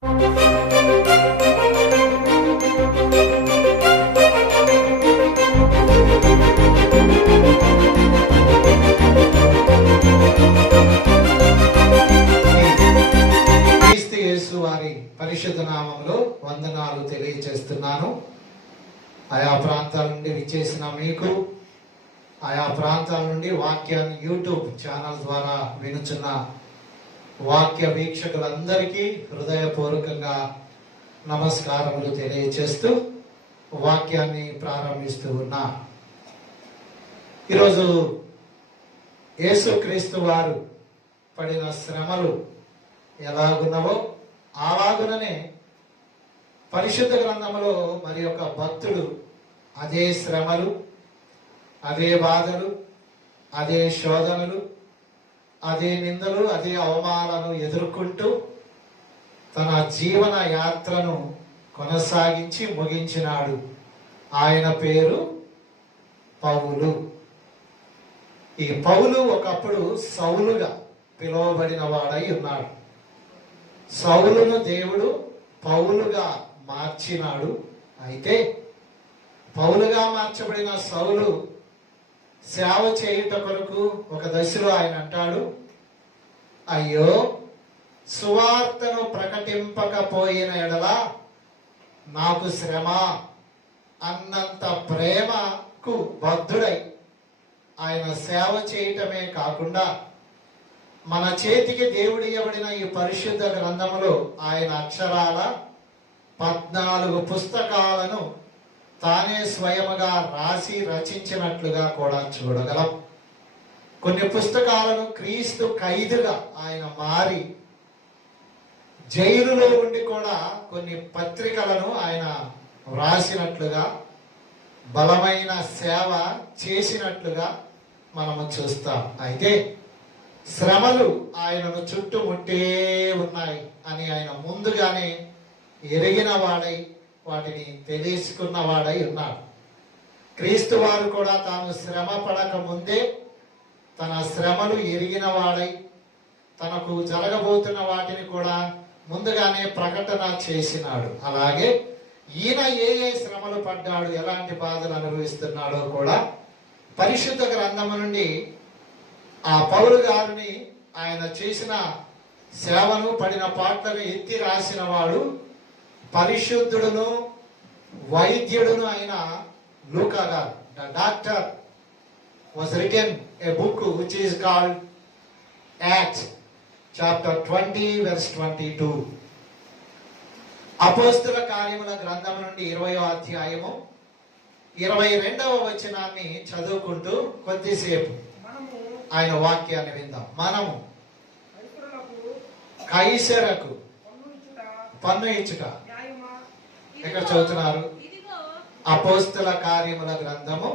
వారి పరిశుద్ధ నామములో వందనాలు తెలియజేస్తున్నాను. ఆయా ప్రాంతాల నుండి విచ్చేసిన మీకు, ఆయా ప్రాంతాల నుండి వాక్యాన్ని యూట్యూబ్ ఛానల్ ద్వారా వినుచున్న వాక్య వీక్షకులందరికీ హృదయపూర్వకంగా నమస్కారములు తెలియజేస్తూ వాక్యాన్ని ప్రారంభిస్తూ ఉన్నా. ఈరోజు యేసుక్రీస్తు వారు పడిన శ్రమలు ఎలాగున్నవో అలాగుననే పరిశుద్ధ గ్రంథంలో మరి ఒక భక్తుడు అదే శ్రమలు, అదే బాధలు, అదే శోధనలు, అదే నిందలు, అదే అవమానాలను ఎదుర్కొంటూ తన జీవన యాత్రను కొనసాగించి ముగించినాడు. ఆయన పేరు పౌలు. ఈ పౌలు ఒకప్పుడు సౌలుగా పిలువబడిన వాడై ఉన్నాడు. సౌలును దేవుడు పౌలుగా మార్చినాడు. అయితే పౌలుగా మార్చబడిన సౌలు సేవ చేయుట కొరకు ఒక దశలో ఆయన అంటాడు, అయ్యో సువార్తను ప్రకటింపకపోయిన ఎడల నాకు శ్రమ అన్నంత ప్రేమకు బద్ధుడై ఆయన సేవ చేయటమే కాకుండా మన చేతికి దేవుడు ఇవ్వబడిన ఈ పరిశుద్ధ గ్రంథములో ఆయన అక్షరాల 14 పుస్తకాలను తానే స్వయముగా రాసి రచించినట్లుగా కూడా చూడగలం. కొన్ని పుస్తకాలను క్రీస్తు ఖైదుగా ఆయన మారి జైలులో ఉండి కూడా కొన్ని పత్రికలను ఆయన వ్రాసినట్లుగా, బలమైన సేవ చేసినట్లుగా మనము చూస్తాం. అయితే శ్రమలు ఆయనను చుట్టుముట్టే ఉన్నాయి అని ఆయన ముందుగానే ఎరిగిన వాడై వాటిని తెలుసుకున్న వాడై ఉన్నాడు. క్రీస్తు వారు కూడా తాను శ్రమ పడక ముందే తన శ్రమలు ఎరిగిన వాడై తనకు జరగబోతున్న వాటిని కూడా ముందుగానే ప్రకటన చేసినాడు. అలాగే ఈయన ఏ శ్రమలు పడ్డాడు, ఎలాంటి బాధలు అనుభవిస్తున్నాడో కూడా పరిశుద్ధ గ్రంథము నుండి ఆ పౌలు గారిని ఆయన చేసిన సేవను, పడిన పాటలను ఎత్తి రాసిన వాడు పరిశుద్ధుడును వైద్యుడును అయిన లూకా గారు. The doctor was written a book which is called Acts chapter 20 verse 22. అపోస్తల కార్యముల గ్రంథం నుండి 20వ అధ్యాయము 22వ వచనాన్ని చదువుకుంటూ కొద్దిసేపు ఆయన వాక్యాన్ని విందాం. మనము కైసరకు పన్ను ఇచ్చుట. ఎక్కడ చదువుతున్నారు? అపోస్తల కార్యముల గ్రంథము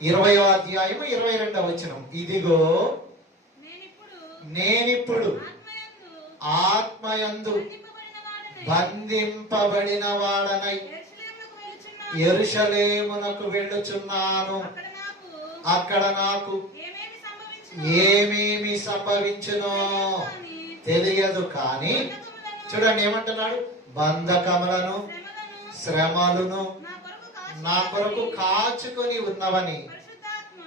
20వ అధ్యాయము 22వ వచనం. ఇదిగో నేనిప్పుడు ఆత్మయందు బంధింపబడిన వాడనై యెరూషలేమునకు వెళ్ళుచున్నాను. అక్కడ నాకు ఏమేమి సంభవించునో తెలియదు. కానీ చూడండి ఏమంటున్నాడు, బంధకములను శ్రమలను నా కొరకు కాచుకొని ఉన్నవని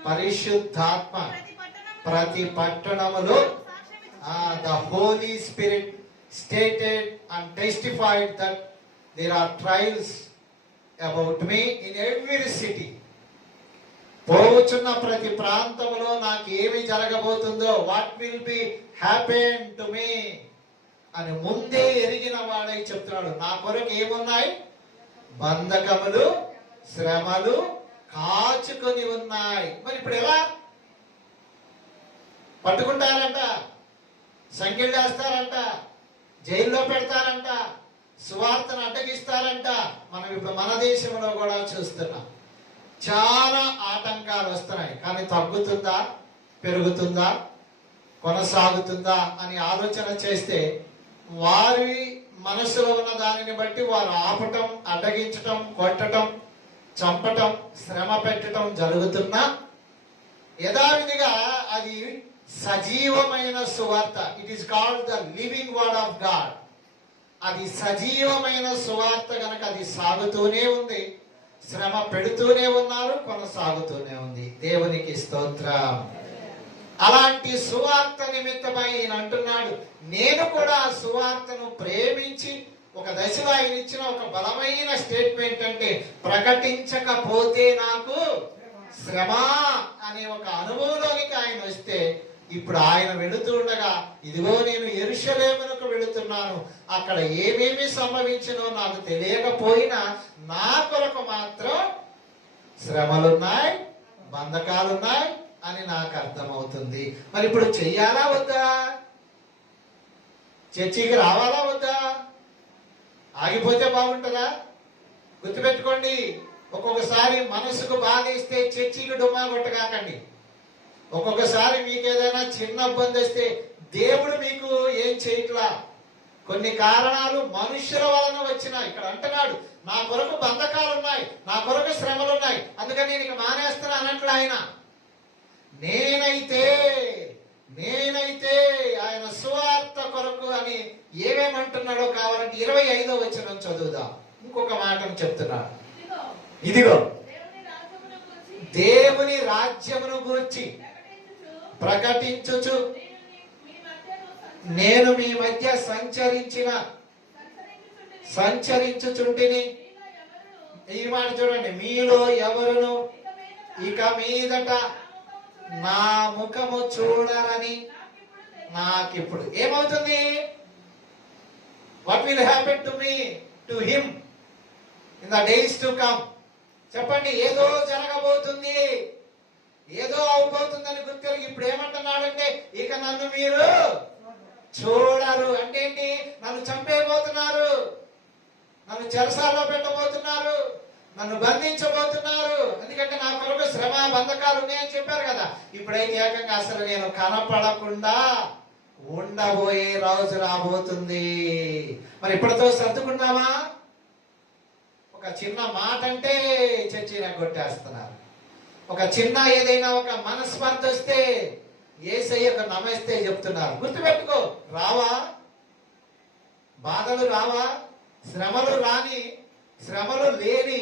పరిశుద్ధాత్మ ప్రతి పట్టణములో the Holy Spirit stated and testified that there are trials about me in every city. పోవచ్చున్న ప్రతి ప్రాంతంలో నాకు ఏమి జరగబోతుందో, what will be happen to me అని ముందే ఎరిగిన వాడై చెప్తున్నాడు. నా కొరకు ఏమున్నాయి? బంధకములు, శ్రమలు కాచుకొని ఉన్నాయి. మరి ఇప్పుడు ఎలా? పట్టుకుంటారంట, సంఖ్యలు వేస్తారంట, జైల్లో పెడతారంట, సువార్తను అడ్డగిస్తారంట. మనం ఇప్పుడు మన దేశంలో కూడా చూస్తున్నాం. చాలా ఆటంకాలు వస్తున్నాయి. కానీ తగ్గుతుందా, పెరుగుతుందా, కొనసాగుతుందా అని ఆలోచన చేస్తే వారి మనసులో ఉన్న దానిని బట్టి వారు ఆపటం, అడ్డగించటం, కొట్టటం, చంపటం, శ్రమ పెట్టడం జరుగుతున్నా యథావిధిగా అది సజీవమైన సువార్త. It is called the living word of God. అది సజీవమైన సువార్త గనక అది సాగుతూనే ఉంది, శ్రమ పెడుతూనే ఉన్నారు, కొనసాగుతూనే ఉంది. దేవునికి స్తోత్రం. అలాంటి సువార్త నిమిత్తమై ఈయన అంటున్నాడు, నేను కూడా ఆ సువార్తను ప్రేమించి ఒక దశలో ఆయన ఇచ్చిన ఒక బలమైన స్టేట్మెంట్ అంటే, ప్రకటించకపోతే నాకు శ్రమ అనే ఒక అనుభవంలోనికి ఆయన వస్తే, ఇప్పుడు ఆయన వెళుతూ ఉండగా, ఇదిగో నేను యెరూషలేమునకు వెళుతున్నాను, అక్కడ ఏమేమి సంభవించినో నాకు తెలియకపోయినా నా కొరకు మాత్రం శ్రమలున్నాయి, బంధకాలున్నాయి అని నాకు అర్థమవుతుంది. మరి ఇప్పుడు చెయ్యాలా వద్దా? చర్చికి రావాలా వద్దా? ఆగిపోతే బాగుంటుందా? గుర్తుపెట్టుకోండి, ఒక్కొక్కసారి మనసుకు బాధేస్తే చర్చికి డుమ్మా కొట్టగాకండి. ఒక్కొక్కసారి మీకు ఏదైనా చిన్న ఇబ్బంది వస్తే దేవుడు మీకు ఏం చేయట్లా, కొన్ని కారణాలు మనుషుల వలన వచ్చినాయి. ఇక్కడ అంటున్నాడు, నా కొరకు బంధకాలు ఉన్నాయి, నా కొరకు శ్రమలు ఉన్నాయి, అందుకని నేను ఇక మానేస్తున్నా అన్నట్లు ఆయన. నేనైతే ఆయన సువార్త కొరకు అని ఏమేమంటున్నాడో కావాలంటే 25వ వచనం చదువుదాం. ఇంకొక మాటను చెప్తున్నాడు, ఇదిగో దేవుని రాజ్యమును గురించి ప్రకటించుచు నేను మీ మధ్య సంచరించుచుంటిని. ఈ మాట చూడండి, మీలో ఎవరును ఇక మీదట నా ముఖము చూడరని నాకిప్పుడు ఏమవుతుంది? What will happen to me, to him in the days to come? చెప్పండి, ఏదో జరగబోతుంది, ఏదో అవబోతుందని గుర్తిరిగి ఇప్పుడు ఏమంటున్నాడంటే, ఇక నన్ను మీరు చూడరు. అంటే ఏంటి? నన్ను చంపేయబోతున్నారు, నన్ను చెరసాల్లో పెట్టబోతున్నారు, నన్ను బంధించబోతున్నారు, ఎందుకంటే నా కొరకు శ్రమ బంధకాలు ఉన్నాయని చెప్పారు కదా. ఇప్పుడైతే ఏకంగా అసలు నేను కనపడకుండా ఉండబోయే రోజు రాబోతుంది. మరి ఇప్పటితో సర్దుకున్నామా? ఒక చిన్న మాట అంటే చర్చిని కొట్టేస్తున్నారు. ఒక చిన్న ఏదైనా ఒక మనస్పర్ధ వస్తే యేసయ్యకు నమస్తే చెప్తున్నారు. గుర్తుపెట్టుకో, రావా బాధలు, రావా శ్రమలు, శ్రమలు లేని,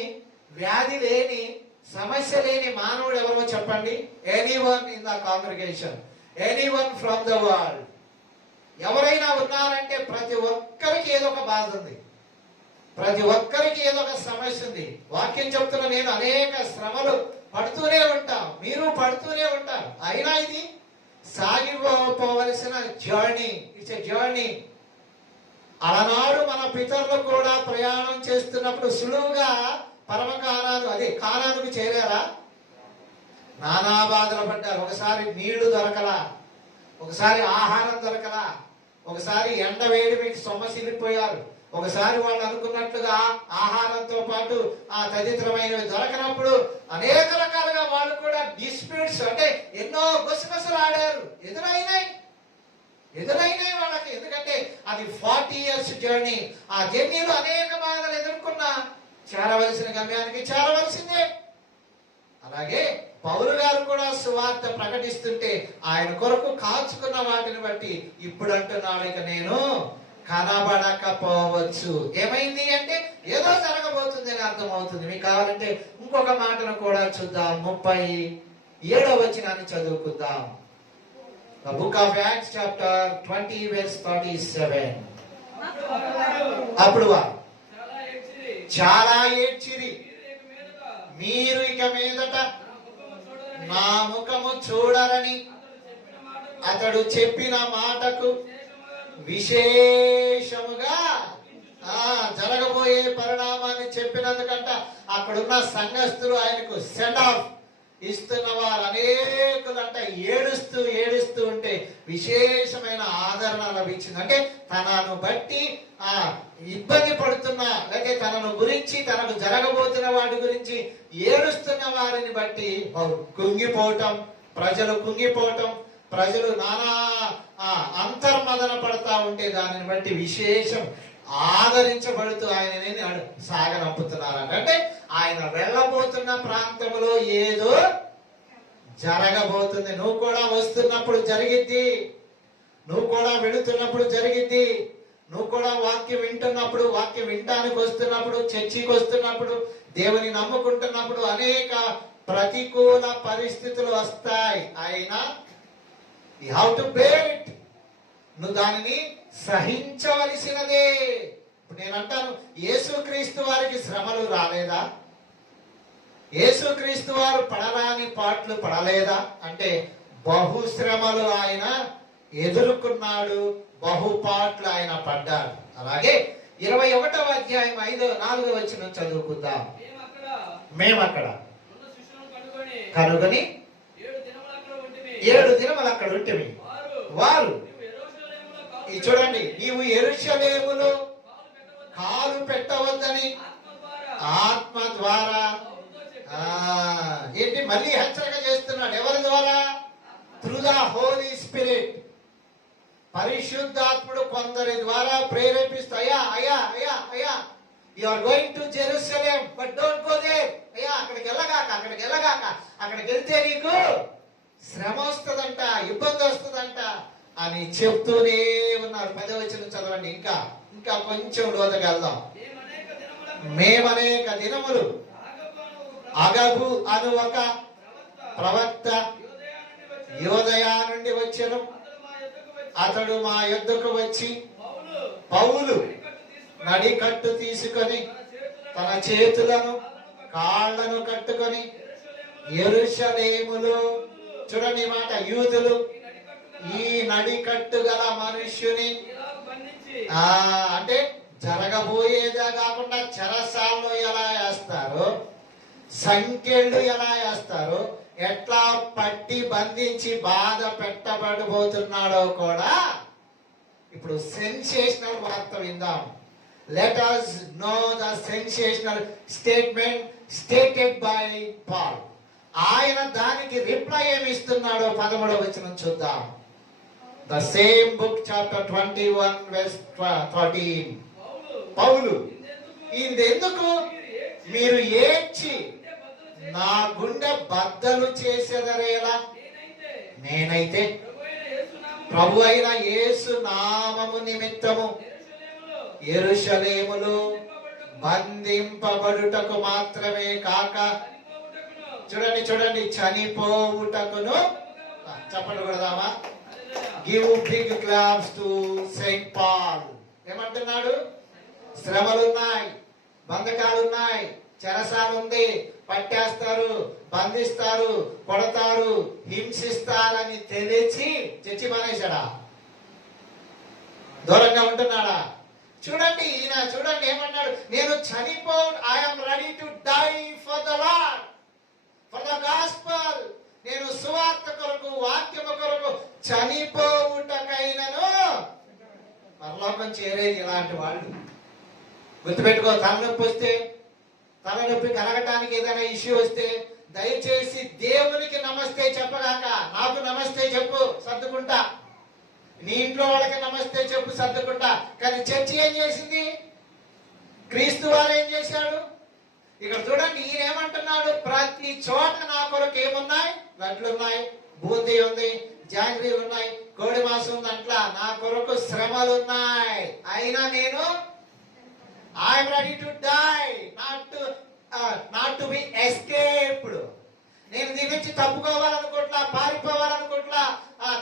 వ్యాధి లేని, సమస్య లేని మానవుడు ఎవరో చెప్పండి? Anyone in the congregation, anyone from the world. ఎవరైనా ఉన్నారంటే ప్రతి ఒక్కరికి ఏదో ఒక బాధ ఉంది, ప్రతి ఒక్కరికి ఏదో ఒక సమస్య ఉంది. వాక్యం చెప్తున్న నేను అనేక శ్రమలు పడుతూనే ఉంటాం, మీరు పడుతూనే ఉంటారు. అయినా ఇది సాగిపోవలసిన జర్నీ, ఇట్స్ ఎ జర్నీ. అలనాడు మన పితరులు కూడా ప్రయాణం చేస్తున్నప్పుడు సులువుగా కానానుకు చేరారా? నానా బాధలు పడ్డారు. ఒకసారి నీళ్లు దొరకలా, ఒకసారి ఆహారం దొరకలా, ఒకసారి ఎండ వేడి మీకు సొమ్మసిల్లిపోయారు, ఒకసారి వాళ్ళు అనుకున్నట్లుగా ఆహారంతో పాటు ఆ తదితరమైనవి దొరకనప్పుడు అనేక రకాలుగా వాళ్ళు కూడా డిస్ప్యూట్స్, అంటే ఎన్నో గుసగుసలు ఆడారు, ఎదురైనాయి వాళ్ళకి. ఎందుకంటే అది 40 years జర్నీ. ఆ జర్నీలో అనేక బాధలు ఎదుర్కొన్నా చేరవలసిన గమ్యానికి చేరవలసిందే. అలాగే పౌలు గారు కూడా సువార్త ప్రకటిస్తుంటే ఆయన కొరకు కాచుకున్న వాటిని బట్టి ఇప్పుడు అంటున్నాడు, ఇక నేను కనబడకపోవచ్చు. ఏమైంది అంటే ఏదో జరగబోతుంది అని అర్థం అవుతుంది. మీకు కావాలంటే ఇంకొక మాటను కూడా చూద్దాం. 37వ వచనాన్ని చదువుకుందాం. The book of Acts chapter 20 verse 37. అప్పుడు వారు చాలా ఏడ్చిరి, మీరు ఇక మీదట నా ముఖము చూడరని అతడు చెప్పిన మాటకు విశేషముగా జరగబోయే పరిణామాన్ని చెప్పినందుకంట అక్కడున్న సంఘస్థులు ఆయనకు సెండ్ ఆఫ్ ఇస్తున్న వారు అనేకులంట ఏడుస్తూ ఉంటే విశేషమైన ఆదరణ లభించింది. అంటే తనను బట్టి ఇబ్బంది పడుతున్న, లేకపోతే తనను గురించి, తనకు జరగబోతున్న వాటి గురించి ఏడుస్తున్న వారిని బట్టి కుంగిపోవటం, ప్రజలు నానా అంతర్మదన పడతా ఉంటే దానిని బట్టి విశేషం ఆదరించబడుతూ ఆయనని సాగనంపుతున్నారంట. అంటే ఆయన వెళ్ళబోతున్న ప్రాంతంలో ఏదో జరగబోతుంది. నువ్వు కూడా వస్తున్నప్పుడు జరిగిద్ది, నువ్వు కూడా వెళుతున్నప్పుడు జరిగిద్ది. నువ్వు కూడా వాక్యం వింటున్నప్పుడు, వాక్యం వినటానికి వస్తున్నప్పుడు, చర్చికి వస్తున్నప్పుడు, దేవుని నమ్ముకుంటున్నప్పుడు అనేక ప్రతికూల పరిస్థితులు వస్తాయి. అయినా you have to bear it. నువ్వు దానిని సహించవలసినదే. ఇప్పుడు నేను అంటాను, యేసుక్రీస్తు వారికి శ్రమలు రాలేదా? యేసుక్రీస్తు వారు పడరాని పాటలు పడలేదా? అంటే బహుశ్రమలు ఆయన ఎదుర్కొన్నాడు, బహుపాట్లు ఆయన పడ్డాడు. అలాగే 21వ అధ్యాయం 4వ వచనం చదువుకుందాం. మేము అక్కడ కనుగొని 7 దినములు అక్కడ ఉంటిమి. వారు చూడండి, నీవు యెరూషలేములో కాలు పెట్టవద్దని ఆత్మ ద్వారా ఏంటి మళ్ళీ హెచ్చరిక చేస్తున్నాడు. ఎవరి ద్వారా? Through the Holy Spirit. పరిశుద్ధాత్ముడు కొందరి ద్వారా ప్రేరేపిస్తూ, అయ్యా అయ్యా అయ్యా అయ్యా you are going to Jerusalem but don't go there. అయ్యా అక్కడికి వెళ్ళగాక, అక్కడికి వెళ్ళగాక, అక్కడికి వెళ్తే నీకు శ్రమ వస్తుందంట, ఇబ్బంది వస్తుందంట అని చెప్తూనే ఉన్నారు. 10వ వచనం చదవండి. ఇంకా కొంచెం లోతుగా వెళ్దాం. మేమనేక దినములు అగబు అను ఒక ప్రవక్త యోదయా నుండి వచ్చెను. అతడు మా యొద్దకు వచ్చి పౌలు నడికట్టు తీసుకొని తన చేతులను కాళ్లను కట్టుకొని యెరూషలేములో, చూడండి మాట, యూదులు ఈ నడికట్టు గల మనుష్యుని అంటే జరగబోయేదే కాకుండా చెరసాల్లో ఎలా వేస్తారు, సంఖ్యలు ఎలా వేస్తారు, ఎట్లా పట్టి బంధించి బాధ పెట్టబడబోతున్నాడో కూడా ఇప్పుడు సెన్సేషనల్ వార్త విందాం. Let us know the sensational statement stated by Paul. ఆయన దానికి రిప్లై ఏమి ఇస్తున్నాడో 13వ వచనం చూద్దాం. The same book chapter 21 verse 13. పౌలు, ఇందెందుకు మీరు ఏడ్చి నా గుండె బద్దలు చేసేదరేలా? నేనైతే ప్రభు అయిన యేసు నామము నిమిత్తము యెరూషలేములో బంధింపబడుటకు మాత్రమే కాక, చూడండి చూడండి, చనిపోవుటకును. చెప్పండి కొడదామా? Give big claps to Saint Paul. ఏమంటున్నాడు? శ్రమలున్నాయి, బంధకాలున్నాయి, చెరసాలు ఉంది, పట్టేస్తారు, బంధిస్తారు, కొడతారు, హింసిస్తారని తెలిసి చచ్చి మానేశాడా? దూరంగా ఉంటున్నాడా? చూడండి, ఈయన చూడండి ఏమన్నాడు, నేను I'm ready to die for the Lord, for the gospel. నేను సువార్త కొరకు, వాక్యము కొరకు చనిపోవుటకైనను. పరలోకం చేరేది ఇలాంటి వాళ్ళు. గుర్తుపెట్టుకో, తలనొప్పి వస్తే, తలనొప్పి కలగటానికి ఏదైనా ఇష్యూ వస్తే దయచేసి దేవునికి నమస్తే చెప్పగాక నాకు నమస్తే చెప్పు, సర్దుకుంటా. నీ ఇంట్లో వాళ్ళకి నమస్తే చెప్పు, సర్దుకుంటా. కానీ చర్చి ఏం చేసింది? క్రీస్తు వారు ఏం చేశాడు? ఇక్కడ చూడండి, ఈయన ఏమంటున్నాడు? ప్రతి చోట నా కొరకు ఏమున్నాయి? లడ్లున్నాయి, బూందీ ఉంది, జాంగ్రీలు ఉన్నాయి, కోడి మాసం ఉంది, అట్లా నా కొరకు శ్రమలు ఉన్నాయి. అయినా నేను I'm ready to die, not to be escaped. నేను దీని నుంచి తప్పుకోవాలనుకుంటా, పారిపోవాలనుకుంటా,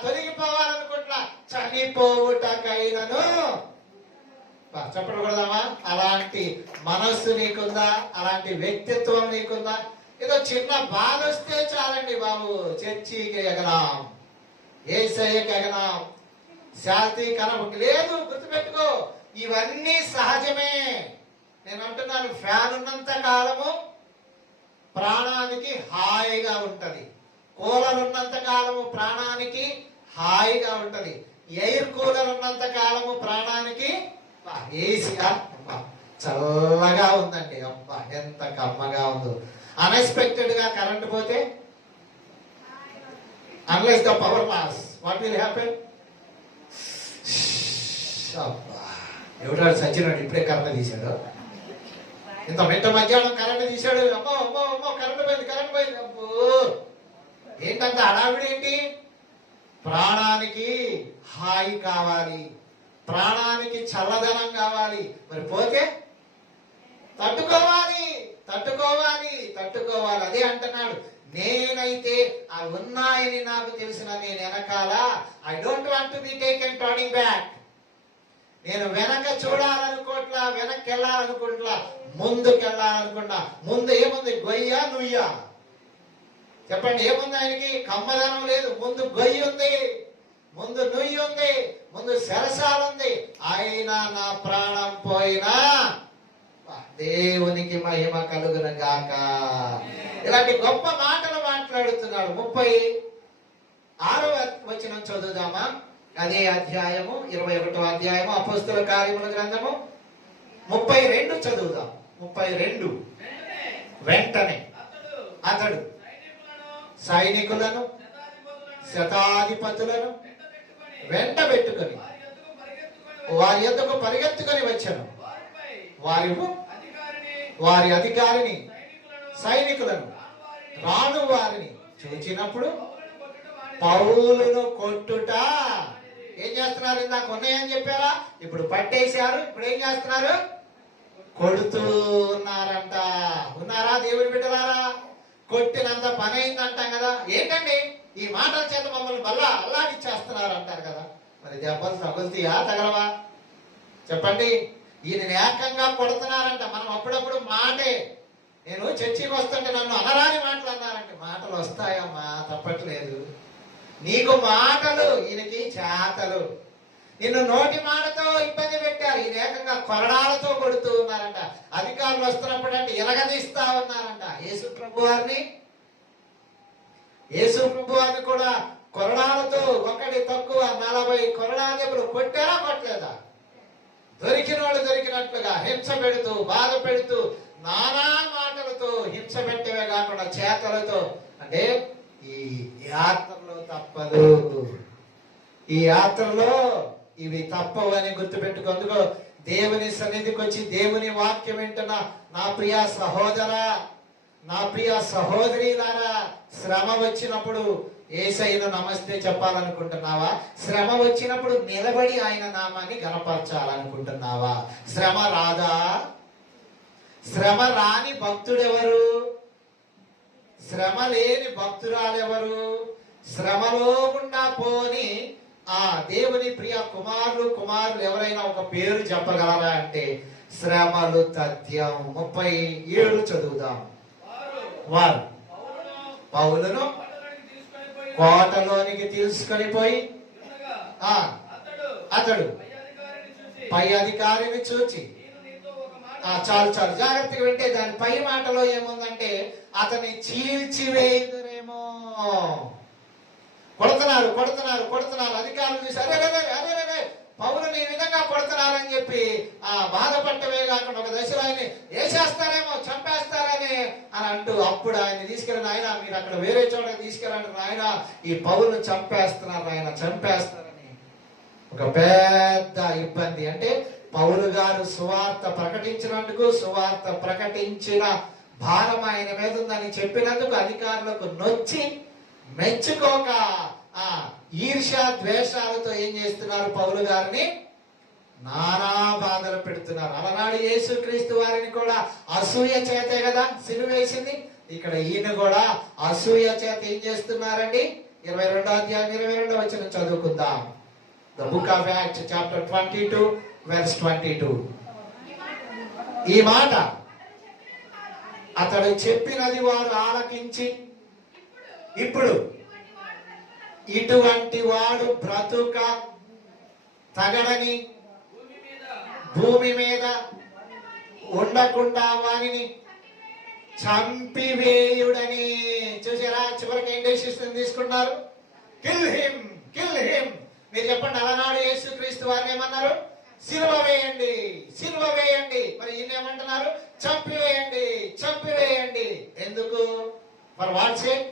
తొలగిపోవాలనుకుంటా, చనిపోవుటకైనను. చెప్పకూడదామా? అలాంటి మనస్సు నీకుందా? అలాంటి వ్యక్తిత్వం నీకుందా? ఏదో చిన్న బాధ వస్తే చాలండి బాబు, చర్చికి ఎగనాం, ఏసయ్యకి ఎగనాం, శాంతి కనపకి లేదు. గుర్తుపెట్టుకో, ఇవన్నీ సహజమే. నేను అంటున్నాను, ఫ్యాన్ ఉన్నంత కాలము ప్రాణానికి హాయిగా ఉంటది, కూలర్ ఉన్నంత కాలము ప్రాణానికి హాయిగా ఉంటది, ఎయిర్ కూలర్ ఉన్నంత కాలము ప్రాణానికి ఏసీగా చల్లగా ఉందండి. అబ్బా ఎంత కమ్మగా ఉందో. అన్ఎక్స్పెక్టెడ్ గా కరెంట్ పోతే, unless the power loss, what will happen? ఎవడాడు సచ్చినాడు, ఇప్పుడే కరెంట్ తీశాడు, ఇంత మెట్ట మధ్యాహ్నం కరెంట్ తీశాడు, అమ్మో అమ్మో అమ్మో కరెంట్ పోయింది, కరెంట్ పోయింది. అబ్బో ఏంటంత హడావిడి ఏంటి? ప్రాణానికి హాయి కావాలి, ప్రాణానికి చల్లదనం కావాలి. మరి పోతే తట్టుకోవాలి, తట్టుకోవాలి, తట్టుకోవాలి. అదే అంటున్నాడు, నేనైతే అవి ఉన్నాయని నాకు తెలిసిన నేను వెనకాల I don't want to be taken turning back. నేను వెనక చూడాలనుకోట్లా, వెనక్కి వెళ్ళాలనుకుంటా, ముందుకు వెళ్ళాలనుకుంటా. ముందు ఏముంది? గొయ్య నుయ్య? చెప్పండి, ఏముంది ఆయనకి? కమ్మదనం లేదు. ముందు గొయ్యి ఉంది, ముందు నుయ్యి ఉంది, ముందు సెరసాలు ఉంది. అయినా నా ప్రాణం పోయినా దేవునికి మహిమ కలుగును గాక. ఇలాంటి గొప్ప మాటలు మాట్లాడుతున్నాడు. 36వ వచనం చదువుదామా? అదే అధ్యాయము, 21వ అధ్యాయము, అపోస్తల కార్యముల గ్రంథము 32 చదువుదాం. 32. వెంటనే అతడు సైనికులను శతాధిపతులను వెంట పెట్టుకొని వారి యొద్దకు పరిగెత్తుకొని వచ్చాను. వారి అధికారిని సైనికులను రాను వారిని చూచినప్పుడు పౌలును కొట్టుట. ఏం చేస్తున్నారు? ఇందాక ఉన్నాయని చెప్పారా, ఇప్పుడు పట్టేశారు. ఇప్పుడు ఏం చేస్తున్నారు? కొడుతూ ఉన్నారంట. ఉన్నారా దేవుని బిడ్డలారా? కొట్టినంత పని అయిందంటాం కదా. ఏంటండి ఈ మాటల చేత మమ్మల్ని బల్లా అల్లాడిచ్చేస్తున్నారు అంటారు కదా. మరి దెబ్బలు తగులుతాయా తగలవా? చెప్పండి. ఈయన ఏకంగా కొడుతున్నారంట. మనం అప్పుడప్పుడు మాటే, నేను చర్చికి వస్తుంటే నన్ను అనరాని మాటలు అన్నారంటే, మాటలు వస్తాయమ్మా, తప్పట్లేదు. నీకు మాటలు, ఈయనకి చేతలు. నిన్ను నోటి మాటతో ఇబ్బంది పెట్టారు, ఈయన ఏకంగా కొరడాలతో కొడుతూ ఉన్నారంట. అధికారులు వస్తున్నప్పుడు అంటే ఎలగదీస్తా ఉన్నారంట. యేసు ప్రభు వారిని కూడా కొరడాలతో, ఒకటి తక్కువ 40 కొరడా దెబ్బలు కొట్టారా కొట్టలేదా? దొరికిన వాళ్ళు దొరికినట్లుగా హింస పెడుతూ, బాధ పెడుతూ, నానా మాటలతో హింస పెట్టేవే కాకుండా చేతలతో. అంటే ఈ యాత్రలో తప్పదు, ఈ యాత్రలో ఇవి తప్పవని గుర్తుపెట్టుకుందుకో. దేవుని సన్నిధికి వచ్చి దేవుని వాక్యం వింటున్న నా ప్రియ సహోదర, నా ప్రియ సహోదరిలారా, శ్రమ వచ్చినప్పుడు యేసయ్యను నమస్తే చెప్పాలనుకుంటున్నావా? శ్రమ వచ్చినప్పుడు నిలబడి ఆయన నామాన్ని గణపరచాలనుకుంటున్నావా? శ్రమ రాదా? శ్రమ రాని భక్తుడెవరు? శ్రమ లేని భక్తురాలెవరు? శ్రమలో గుండా పోని ఆ దేవుని ప్రియ కుమారులు ఎవరైనా ఒక పేరు చెప్పగలరా అంటే శ్రమలు తథ్యం. 37 చదువుదాం. వారు పౌలును కోటలోనికి తీసుకొని పోయి అతడు పై అధికారిని చూచి, చాలు జాగ్రత్తగా వింటే దాని పై మాటలో ఏముందంటే అతన్ని చీల్చివేయుదురేమో. కొడుతున్నారు. అధికారులు చూసి అరే పౌరుని ఈ విధంగా కొడుతున్నారని చెప్పి బాధపడటమే కాకుండా ఒక దశలో ఆయన వేసేస్తారేమో, చంపేస్తారని అని అంటూ, అప్పుడు ఆయన తీసుకెళ్ళిన ఆయన, మీరు అక్కడ వేరే చోటకి తీసుకెళ్ళండి ఆయన, ఈ పౌరుని చంపేస్తున్నారు, ఆయన చంపేస్తారని ఒక పెద్ద ఇబ్బంది. అంటే పౌలు గారు సువార్త ప్రకటించినందుకు, సువార్త ప్రకటించిన భారం ఆయన మీద ఉందని చెప్పినందుకు అధికారులకు నొచ్చి మెచ్చుకోక ఈర్ష్య ద్వేషాలతో ఏం చేస్తున్నారు? పౌలు గారిని నానా బాధలు పెడుతున్నారు. అలనాడు యేసుక్రీస్తు వారిని కూడా అసూయ చేతే కదా సిలువేసింది. ఇక్కడ ఈయన కూడా అసూయ చేత ఏం చేస్తున్నారండి? 22వ అధ్యాయం 22వ వచనం చదువుకుందాం. The book of Acts chapter 22 verse 22. ఈ మాట అతడు చెప్పినది వారు ఆలకించి, ఇప్పుడు ఇటువంటి వాడు బ్రతుక తగడని భూమి మీద ఉండకుండా వారిని చంపివేయుడని. చూసారా? చివరికి ఏం డెసిషన్ తీసుకున్నారు? Kill him. మీరు చెప్పండి, అలనాడు యేసుక్రీస్తు వారిని ఏమన్నారు? సిలువ వేయండి. మరి ఈయన ఏమంటున్నారు? చంపివేయండి. ఎందుకు? For what sake?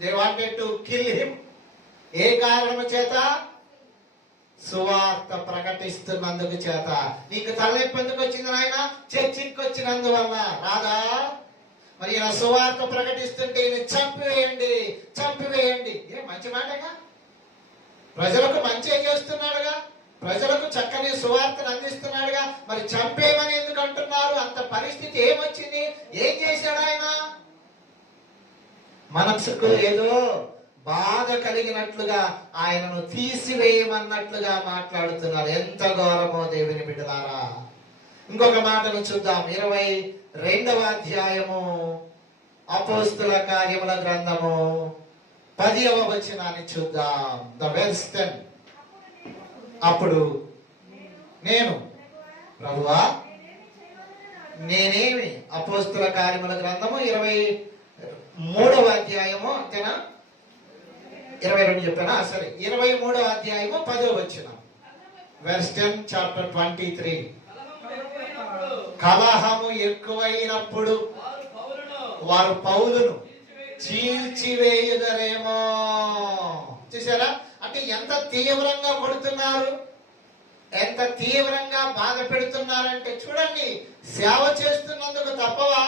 They wanted to kill him. ఏ కారణము చేత? సువార్త ప్రకటిస్తున్నందుకు చేత. నీకు తలనొప్పి ఎందుకు వచ్చింది నాయన? చర్చికి వచ్చినందువల్ల రాదా? మరి ఈయన సువార్త ప్రకటిస్తుంటే ఈయన చంపివేయండి. ఏ మంచి మాటగా, ప్రజలకు మంచి చేస్తున్నాడుగా, ప్రజలకు చక్కని సువార్తను అందిస్తున్నాడుగా, మరి చంపేమని ఎందుకు అంటున్నారు? అంత పరిస్థితి ఏమొచ్చింది? ఏం చేశాడు ఆయన? మనసుకు ఏదో బాధ కలిగినట్లుగా ఆయనను తీసివేయమన్నట్లుగా మాట్లాడుతున్నారు. ఎంత ఘోరమో దేవుని బిడ్డలారా. ఇంకొక మాటను చూద్దాం. 22వ అధ్యాయము అపోస్తుల కార్యముల గ్రంథము 10వ వచనాన్ని చూద్దాం. The verse 10. అప్పుడు నేను, ప్రభువా నేనేమి, అపోస్తుల కార్యముల గ్రంథము 23వ అధ్యాయము అంతేనా? 22 చెప్పానా? సరే, 23వ అధ్యాయము 10వ వచనం. Verse 10 chapter 23. కలహము ఎక్కువైనప్పుడు వారు పౌలును చీల్చివేయుదరేమో. చూసారా? అంటే ఎంత తీవ్రంగా కొడుతున్నారు, ఎంత తీవ్రంగా బాధ పెడుతున్నారంటే చూడండి. సేవ చేస్తున్నందుకు తప్పవా?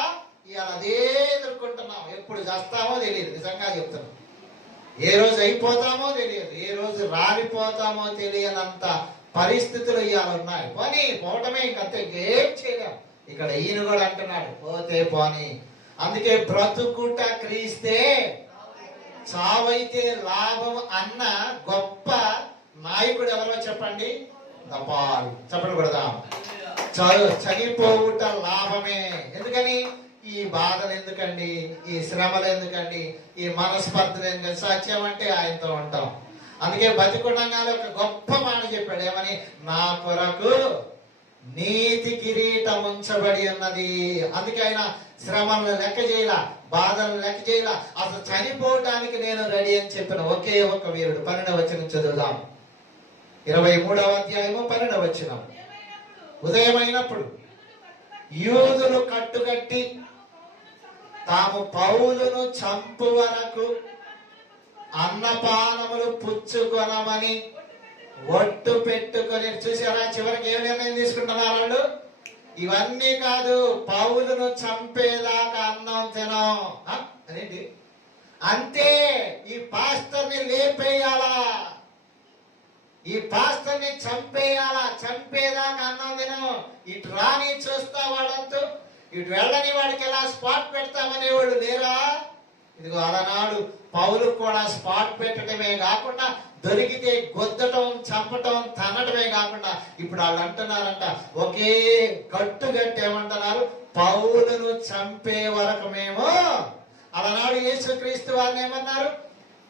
ఇవాళ అదే ఎదుర్కొంటున్నాం. ఎప్పుడు చేస్తామో తెలియదు. నిజంగా చెప్తున్నాం. ఏ రోజు అయిపోతామో తెలియదు, ఏ రోజు రాలిపోతామో తెలియనంత పరిస్థితులు ఇవాళ ఉన్నాయి. పోనీ పోవటమే, ఇంకంతే, ఏం చేయలేం. ఇక్కడ ఈయన కూడా అంటున్నాడు, పోతే పోనీ. అందుకే బ్రతుకుట క్రీస్తే చావైతే లాభం అన్న గొప్ప నాయకుడు ఎవరో చెప్పండి? దపాల్. చెప్పండి కొడదాం. చనిపోవుట లాభమే. ఎందుకని? ఈ బాధలు ఎందుకండి, ఈ శ్రమలు ఎందుకండి, ఈ మనస్పర్ధలు ఎందుకండి? సత్యం అంటే ఆయనతో ఉంటాం. అందుకే బతికుండగానే ఒక గొప్ప మాట చెప్పాడు. ఏమని? నా కొరకు నీతి కిరీటం ఉంచబడి ఉన్నది. అందుకే ఆయన శ్రమలను లెక్క చేయలా, బాధలను లెక్క చేయలా. అసలు చనిపోవటానికి నేను రెడీ అని చెప్పిన ఒకే ఒక వీరుడు. 12వ వచనం చదువుదాం. 23వ అధ్యాయము 12వ వచనం. ఉదయమైనప్పుడు యూదులు కట్టుకట్టి తాము పౌలును చంపు వరకు అన్నపానములు పుచ్చుకొనమని ఒట్టు పెట్టుకొని. చూసారా? చివరికి ఏం నిర్ణయం తీసుకుంటున్నారు వాళ్ళు? ఇవన్నీ కాదు, పౌలును చంపేదాకా అన్నం తినం. అదేంటి? అంతే. ఈ పాస్టర్ని లేపేయాలా, ఈ పాస్టర్ని చంపేయాలా, చంపేదాకా అన్నం తినం. ఇటు రాని చూస్తా వాళ్ళంతా, ఇటు వెళ్ళని వాడికి ఎలా స్పాట్ పెడతామనే వాళ్ళు లేరా? ఇదిగో అలనాడు పౌలు కూడా స్పాట్ పెట్టడమే కాకుండా దొరికితే గొద్దటం, చంపటం, తన్నటమే కాకుండా ఇప్పుడు వాళ్ళు అంటున్నారంట, ఒకే కట్టుగట్టి ఏమంటున్నారు? పౌలును చంపే వరకు మేము. అలనాడు యేసుక్రీస్తు వారిని ఏమన్నారు?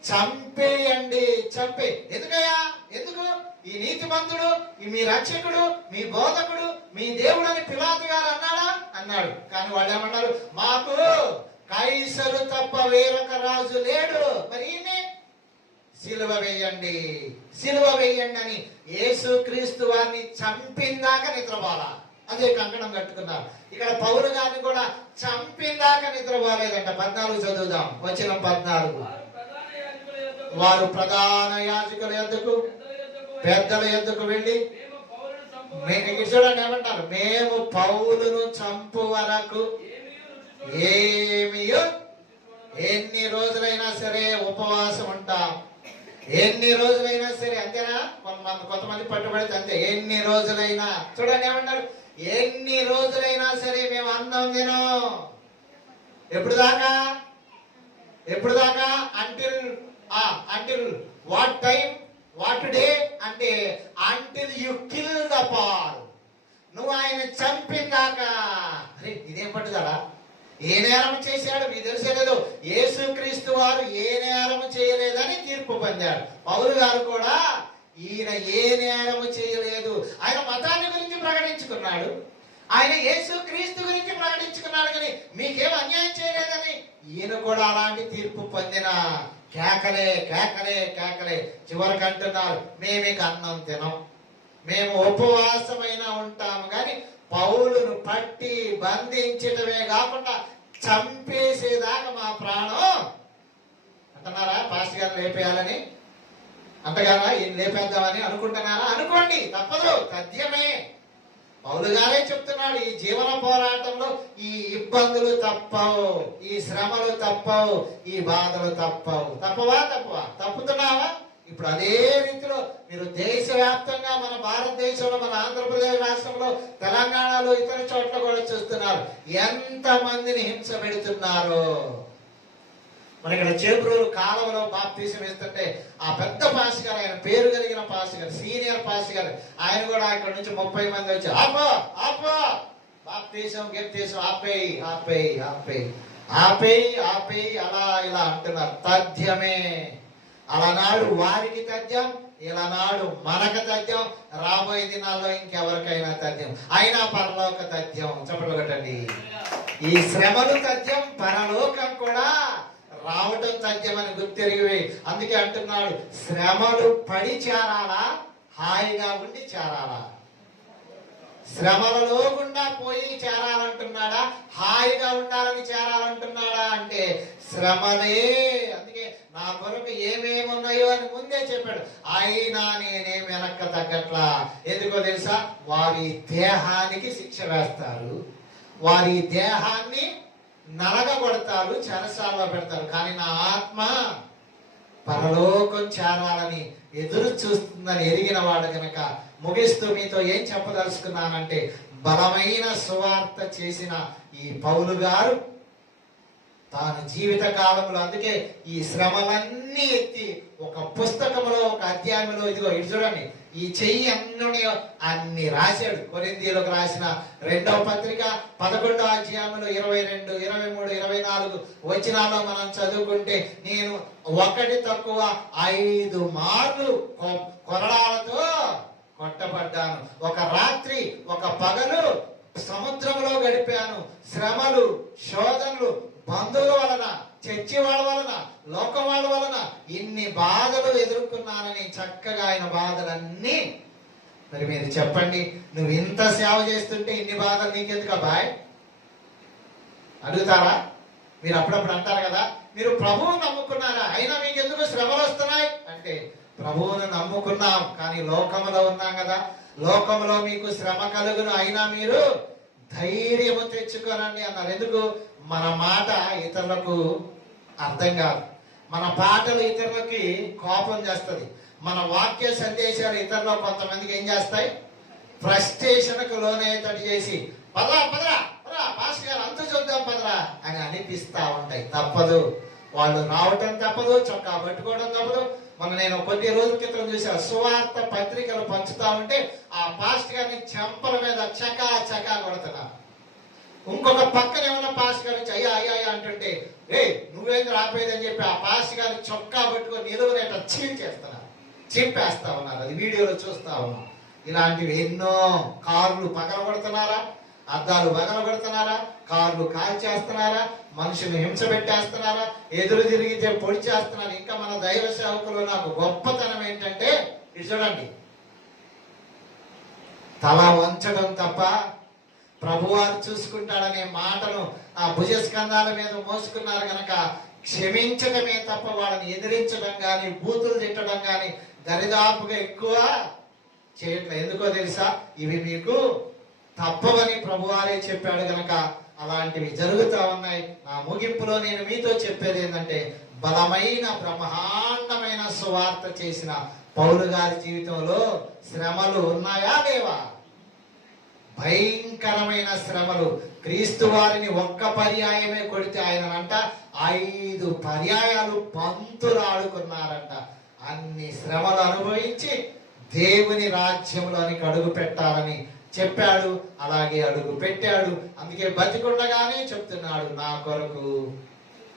చంపేయండి, చంపే. ఎందుకయ్యా? ఎందుకు? ఈ నీతిమంతుడు, ఈ మీ రక్షకుడు, మీ బోధకుడు, మీ దేవుడు అని పిలాతు గారు అన్నాడా? అన్నాడు. కానీ వాళ్ళు ఏమన్నారు? మాకు కైసరు తప్ప వేరొక రాజు లేడు, మరి ఈయన్ని సిలువ వేయండి, సిలువ వేయండి అని యేసుక్రీస్తు వారిని చంపిందాక నిద్రపోలా. అదే కంకణం కట్టుకున్నారు. ఇక్కడ పౌలు గారిని కూడా చంపిందాక నిద్రపోలేదంట. 14 చదువుదాం. వచనం 14. వారు ప్రధాన యాజకుల యొద్దకు, పెద్దల యొద్దకు వెళ్ళి చూడండి ఏమంటారు? మేము పౌలును చంపు వరకు ఏమియో, ఎన్ని రోజులైనా సరే ఉపవాసం ఉంటాం, ఎన్ని రోజులైనా సరే. అంతేనా? కొంతమంది పట్టుబడితే అంతే. ఎన్ని రోజులైనా, చూడండి ఏమంటారు? ఎన్ని రోజులైనా సరే మేము అన్నం తినం. ఎప్పుడు దాకా? ఎప్పుడు దాకా? Until what time, what day అంటే until you kill the Paul. నువ్వు ఆయన చంపిందాకా. అరే ఇదేం పట్టుదలా? ఏ నేరం చేశాడు? మీకు తెలిసేలేదు. యేసుక్రీస్తు వారు ఏ నేరం చేయలేదని తీర్పు పొందాడు. పౌలు గారు కూడా ఈయన ఏ నేరము చేయలేదు, ఆయన మతాన్ని గురించి ప్రకటించుకున్నాడు, ఆయన యేసుక్రీస్తు గురించి ప్రకటించుకున్నాడు, కానీ మీకేం అన్యాయం చేయలేదని ఈయన కూడా అలాంటి తీర్పు పొందిన. కేకలే కేకలే కేకలే. చివరికి అంటున్నారు, మేమిక అన్నం తినం, మేము ఉపవాసమైన ఉంటాము, కానీ పౌలును పట్టి బంధించటమే కాకుండా చంపేసేదాకా మా ప్రాణం అంటున్నారా? పాస్టర్ గారిని లేపేయాలని అంతగానా? ఈయన లేపేద్దామని అనుకుంటున్నారా? అనుకోండి, తప్పదు, తథ్యమే. పౌలు గారే చెప్తున్నాడు, ఈ జీవన పోరాటంలో ఈ ఇబ్బందులు తప్పవు, ఈ శ్రమలు తప్పవు, ఈ బాధలు తప్పవు. తప్పవా? తప్పుతున్నావా? ఇప్పుడు అదే రీతిలో మీరు దేశవ్యాప్తంగా మన భారతదేశంలో, మన ఆంధ్రప్రదేశ్ రాష్ట్రంలో, తెలంగాణలో, ఇతర చోట్ల కూడా చూస్తున్నారు ఎంత మందిని హింస పెడుతున్నారు. మన ఇక్కడ చేబ్రోలు కాలువలో బాప్తీసం ఇస్తుంటే ఆ పెద్ద పాస్ గారు, ఆయన పేరు కలిగిన పాస్ గారు, సీనియర్ పాస్ గారు, ఆయన కూడా ఇక్కడ నుంచి 30 మంది వచ్చి ఆపో ఆపో బాప్తీసం గెప్తీసం ఆపేయి ఆపేయి ఆపేయి ఆపేయి ఆపేయి అలా ఇలా అంటున్నారు. తథ్యమే. అలానాడు వారికి తథ్యం, ఇలానాడు మనకు తథ్యం, రాబోయే దినాల్లో ఇంకెవరికైనా తథ్యం. అయినా పరలోక తథ్యం. చెప్పలు కొట్టండి. ఈ శ్రమలు తథ్యం, పరలోకం కూడా రావటం తథ్యం అని గుర్తెరిగి అందుకే అంటున్నాడు, శ్రమలు పడి చేరాలా, హాయిగా ఉండి చేరాలా? శ్రమలలో గుండా పోయి చేరాలంటున్నాడా, హాయిగా ఉండాలని చేరాలంటున్నాడా అంటే శ్రమలే. అందుకే నా కొరకు ఏమేమి ఉన్నాయో అని ముందే చెప్పాడు. అయినా నేనేం వెనక్క తగ్గట్లా. ఎందుకో తెలుసా? వారి దేహానికి శిక్ష వేస్తారు, వారి దేహాన్ని నలగగొడతారు, చెరసాలలో పెడతారు. కానీ నా ఆత్మ పరలోకం చేరాలని ఎదురు చూస్తుందని ఎరిగిన వాడు కనుక ముగిస్తూ మీతో ఏం చెప్పదలుచుకున్నానంటే, బలమైన సువార్త చేసిన ఈ పౌలు గారు తాను జీవిత కాలంలో, అందుకే ఈ శ్రమలన్నీ ఎత్తి ఒక పుస్తకంలో, ఒక అధ్యాయంలో, ఇదిగో ఇది చూడండి, ఈ చెయ్యి అన్ని రాశాడు. కొరింథీయులకు రాసిన 2వ పత్రిక 11వ అధ్యాయంలో 22, 23, 24 వచనాల్లో మనం చదువుకుంటే, నేను 1 తక్కువ 5 మార్లు కొరడాలతో కొట్టబడ్డాను, ఒక రాత్రి ఒక పగలు సముద్రంలో గడిపాను, శ్రమలు, శోధనలు, బంధువుల వలన, చర్చి వాళ్ళ వలన, లోకం వాళ్ళ వలన ఇన్ని బాధలు ఎదుర్కొన్నానని చక్కగా ఆయన బాధలన్నీ. మరి మీరు చెప్పండి, నువ్వు ఇంత సేవ చేస్తుంటే ఇన్ని బాధలు నీకెందుకు అబ్బాయ్ అడుగుతారా? మీరు అప్పుడప్పుడు అంటారు కదా, మీరు ప్రభువును నమ్ముకున్నారా, అయినా మీకు ఎందుకు శ్రమలు వస్తున్నాయి అంటే, ప్రభువును నమ్ముకున్నాం కానీ లోకములో ఉన్నాం కదా, లోకములో మీకు శ్రమ కలుగును, అయినా మీరు ధైర్యము తెచ్చుకోనండి అన్నారు. ఎందుకు? మన మాట ఇతరులకు అర్థం కాదు, మన పాటలు ఇతరులకి కోపం చేస్తుంది, మన వాక్య సందేశాలు ఇతరులు కొంతమందికి ఏం చేస్తాయి, ఫ్రస్ట్రేషన్కు లోనయ్యేటట్టు చేసి పదరా పదరా పదరా పాస్టర్ గారు అంత చూద్దాం పదరా అని అనిపిస్తా ఉంటాయి. తప్పదు, వాళ్ళు రావటం తప్పదు, చొక్కా పట్టుకోవడం తప్పదు. నేను కొన్ని రోజుల క్రితం చూసాను, సువార్త పత్రికలు పంచుతా ఉంటే ఆ పాస్టర్ గారిని చెంపల మీద చకా చకా కొడుతున్నారు. ఇంకొక పక్కన ఏమన్నా పాస్టర్ గారు అయ్యా అయ్యా అంటుంటే, నువ్వేంది రాపోయేదని చెప్పి ఆ పాస్టర్ గారిని చొక్కా పట్టుకొని నిలువనేట చింపేస్తా ఉన్నారు. అది వీడియోలో చూస్తా ఉన్నాం. ఇలాంటివి ఎన్నో. కార్లు పగలగొడుతున్నారా, అద్దాలు పగలగొడుతున్నారా, కార్లు కాల్చేస్తున్నారా, మనుషులు హింస పెట్టేస్తున్నారా, ఎదురు తిరిగితే పొడి చేస్తున్నారు. ఇంకా మన దైవ సేవకులు నాకు గొప్పతనం ఏంటంటే, ఇది చూడండి, తల వంచడం తప్ప ప్రభువారు చూసుకుంటాడనే మాటను ఆ భుజస్కంధాల మీద మోసుకున్నారు కనుక క్షమించడమే తప్ప వాళ్ళని ఎదిరించడం కానీ, బూతులు తిట్టడం కానీ దరిదాపుగా ఎక్కువ చేయట్లేదు. ఎందుకో తెలుసా? ఇవి మీకు తప్పవని ప్రభువారే చెప్పాడు కనుక అలాంటివి జరుగుతూ ఉన్నాయి. నా ముగింపులో నేను మీతో చెప్పేది ఏంటంటే, బలమైన బ్రహ్మాండమైన సువార్త చేసిన పౌలు గారి జీవితంలో శ్రమలు ఉన్నాయా లేవా? భయంకరమైన శ్రమలు. క్రీస్తు వారిని ఒక్క పర్యాయమే కొడితే ఆయనంట 5 పర్యాయాలు పంతులు ఆడుకున్నారంట. అన్ని శ్రమలు అనుభవించి దేవుని రాజ్యంలోనికి అడుగు పెట్టాలని చెప్పాడు. అలాగే అడుగు పెట్టాడు. అందుకే బతికుండగానే చెప్తున్నాడు, నా కొరకు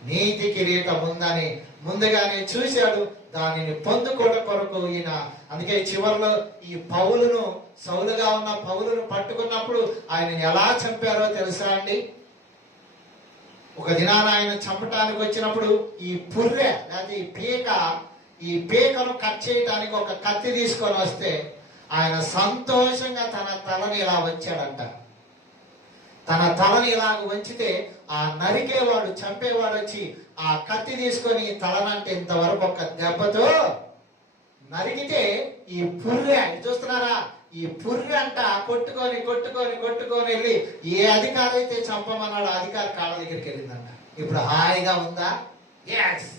నీతి కిరీటం ఉందని ముందుగానే చూశాడు. దానిని పొందుకోవడం కొరకు ఈయన, అందుకే చివరిలో ఈ పౌలును, సౌలుగా ఉన్న పౌలును పట్టుకున్నప్పుడు ఆయనని ఎలా చంపారో తెలుసా అండి? ఒక దినాన ఆయన చంపటానికి వచ్చినప్పుడు ఈ పుర్రె లేకపోతే ఈ పీకను కట్ చేయడానికి ఒక కత్తి తీసుకొని వస్తే ఆయన సంతోషంగా తన తలని ఇలా వచ్చాడంట. తన తలని ఇలాగ వంచితే ఆ నరికేవాడు, చంపేవాడు వచ్చి ఆ కత్తి తీసుకొని తలనంటే ఇంతవరకు ఒక దెబ్బతో నరికితే ఈ పుర్రె చూస్తున్నారా, ఈ పుర్రె అంట కొట్టుకొని కొట్టుకొని కొట్టుకొని వెళ్ళి ఏ అధికారి అయితే చంపమన్నాడు అధికారి కాళ్ళ దగ్గరికి వెళ్ళిందంట. ఇప్పుడు హాయిగా ఉందా? ఎస్,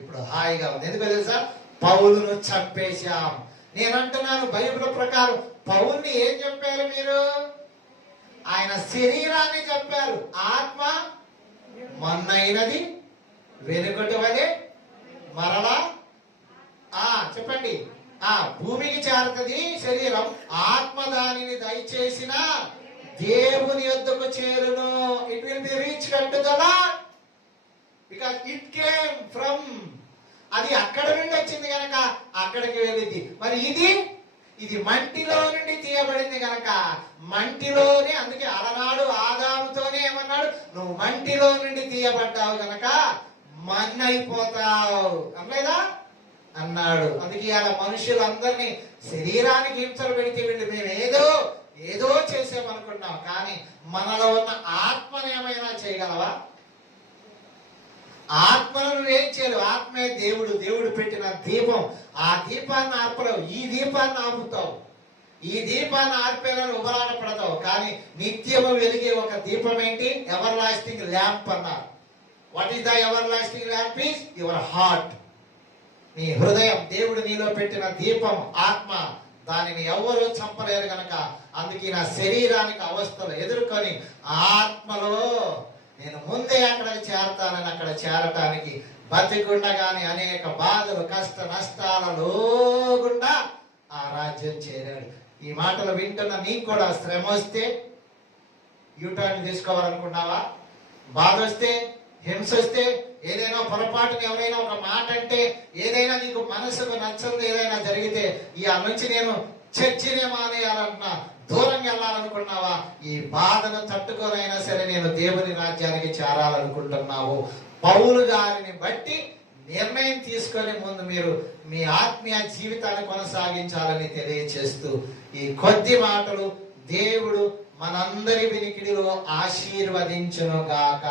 ఇప్పుడు హాయిగా ఉంది. ఎందుకో తెలుసా? పౌలును చంపేశాం, నేనంటున్నాను బైబిల్ ప్రకారం పౌల్ని ఏం చెప్పారు మీరు? ఆయన శరీరాన్ని చెప్పారు. ఆత్మ మొన్నైనది వెనుకటి వలె మరలా చెప్పండి భూమికి చేరుతుంది శరీరం, ఆత్మ దానిని దయచేసిన దేవుని యొద్దకు చేరును. It will be reach to the Lord because it came from, అది అక్కడ నుండి వచ్చింది కనుక అక్కడికి వెళ్ళింది. మరి ఇది మంటిలో నుండి తీయబడింది కనుక మంటిలోనే, అందుకే అలనాడు ఆదాముతోనే ఏమన్నాడు, నువ్వు మంటిలో నుండి తీయబడ్డావు కనుక మన్నైపోతావు అనలేదా అన్నాడు. అందుకే అలా మనుషులందరినీ శరీరానికి హింసలు పెడితే వీళ్ళు మేము ఏదో చేసామనుకున్నాం, కానీ మనలో ఉన్న ఆత్మను ఏమైనా చేయగలవా? ఆత్మను నువ్వేం చేయలేవు. ఆత్మే దేవుడు పెట్టిన దీపం. ఆ దీపాన్ని ఆర్పలేవు, ఈ దీపాన్ని ఆపుతావు. ఈ దీపాన్ని ఆర్పేలను ఉబలాట పడతావు, కానీ నిత్యము వెలిగే ఒక దీపం ఏంటి? ఎవర్ లాస్టింగ్ ల్యాంప్ అన్నారు. What is the ever lasting lamp? Is your heart. నీ హృదయం దేవుడు నీలో పెట్టిన దీపం, ఆత్మ. దానిని ఎవరు చంపలేరు కనుక అందుకే నా శరీరానికి అవస్థలు ఎదుర్కొని ఆత్మలో నేను ముందే అక్కడికి చేరతానని అక్కడ చేరటానికి బతికుండగానే అనేక బాధలు కష్ట నష్టాలలో గుండా ఆ రాజ్యం చేరాడు. ఈ మాటలు వింటున్న నీకు కూడా శ్రమ వస్తే యూటర్న్ తీసుకోవాలనుకున్నావా? బాధ వస్తే, హింస వస్తే, ఏదైనా పొరపాటుని ఎవరైనా ఒక మాట అంటే, ఏదైనా నీకు మనసుకు నచ్చంది ఏదైనా జరిగితే ఈ నుంచి నేను చర్చినే మానేయాలన్నా, దూరంగా వెళ్ళాలనుకున్నావా? ఈ బాధను తట్టుకోనైనా సరే నేను దేవుని రాజ్యానికి చేరాలనుకుంటున్నావు. పౌలు గారిని బట్టి నిర్ణయం తీసుకొని ముందు మీరు మీ ఆత్మీయ జీవితాన్ని కొనసాగించాలని తెలియచేస్తూ ఈ కొద్ది మాటలు దేవుడు మనందరి వినికిడిలో ఆశీర్వదించును గాక.